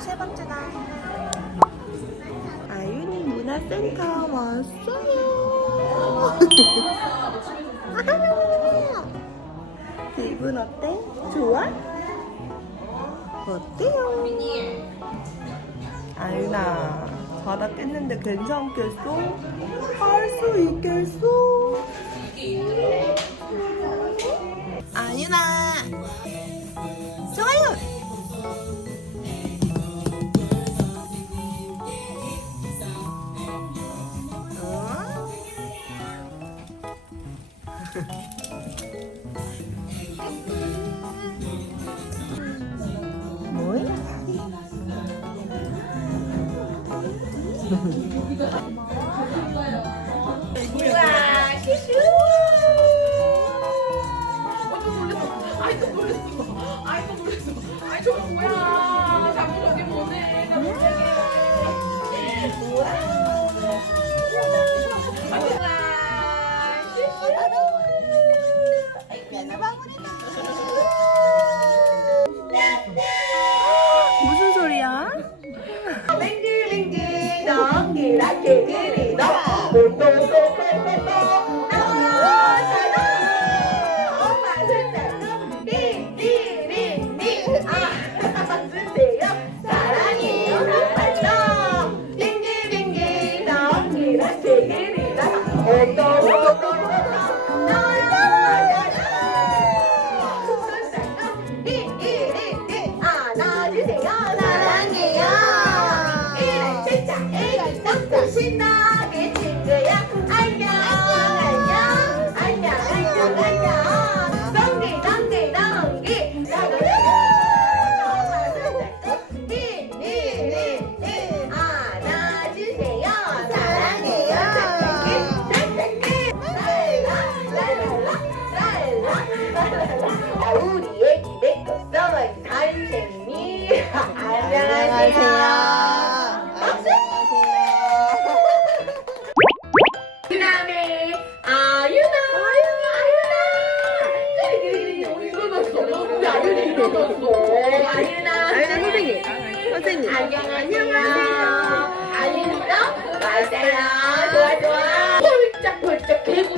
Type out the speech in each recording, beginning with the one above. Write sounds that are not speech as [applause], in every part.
세 번째 날. 아윤이 문화센터 왔어요. [laughs] 기분 어때? 좋아? 어때요? 아윤아, 바다 깼는데 괜찮겠어? 할 수 있겠어? 아이 또 놀랬어. 아이 또 놀랬어. 아이 저거 뭐야? I can't get it.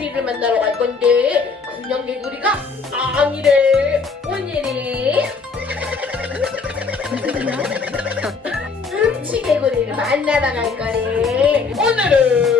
개구리를 만나러 갈 건데 그냥 개구리가 아니래. 오늘은 [laughs] 음치 개구리를 만나러 갈 거래. 오늘은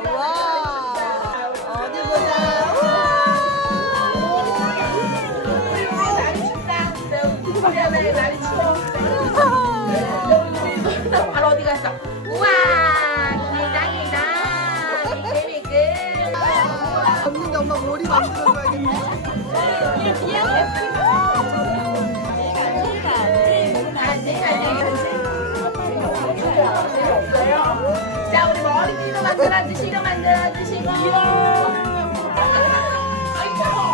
머리. 자 우리 머리띠도 만들어 주시고 만들어 주시고. 아이고 아이고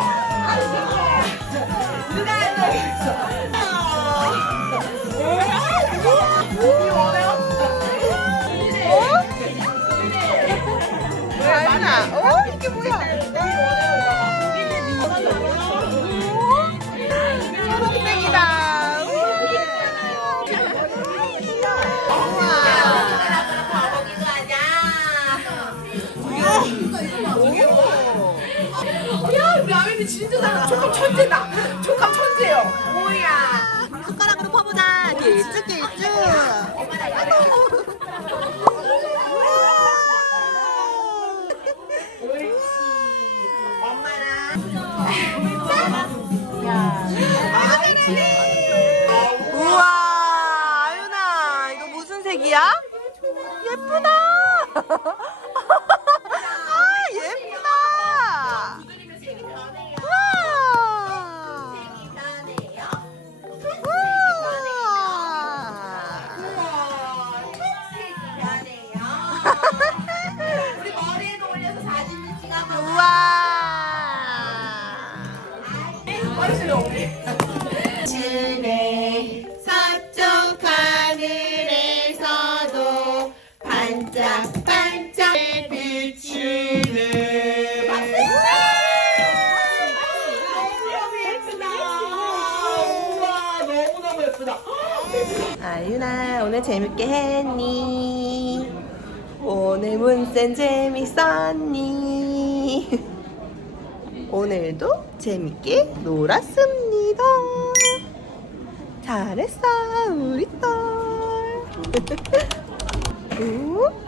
아멘이 진짜 잘 촉감 천재다 촉감 천재요 뭐야 숟가락으로 퍼보자. 길쭉 길쭉. 옳지 엄마랑 우와, 아윤아, 이거 무슨 색이야? 예쁘다. [laughs] 우와. 아, 주네 서쪽 하늘에서도 반짝반짝 비추네. 우와, 너무너무 예쁘다. 아유나 오늘 재밌게 했니? 오늘 문센 재밌었니? [laughs] 오늘도 재밌게 놀았습니다. 잘했어 우리 딸. [laughs] 우?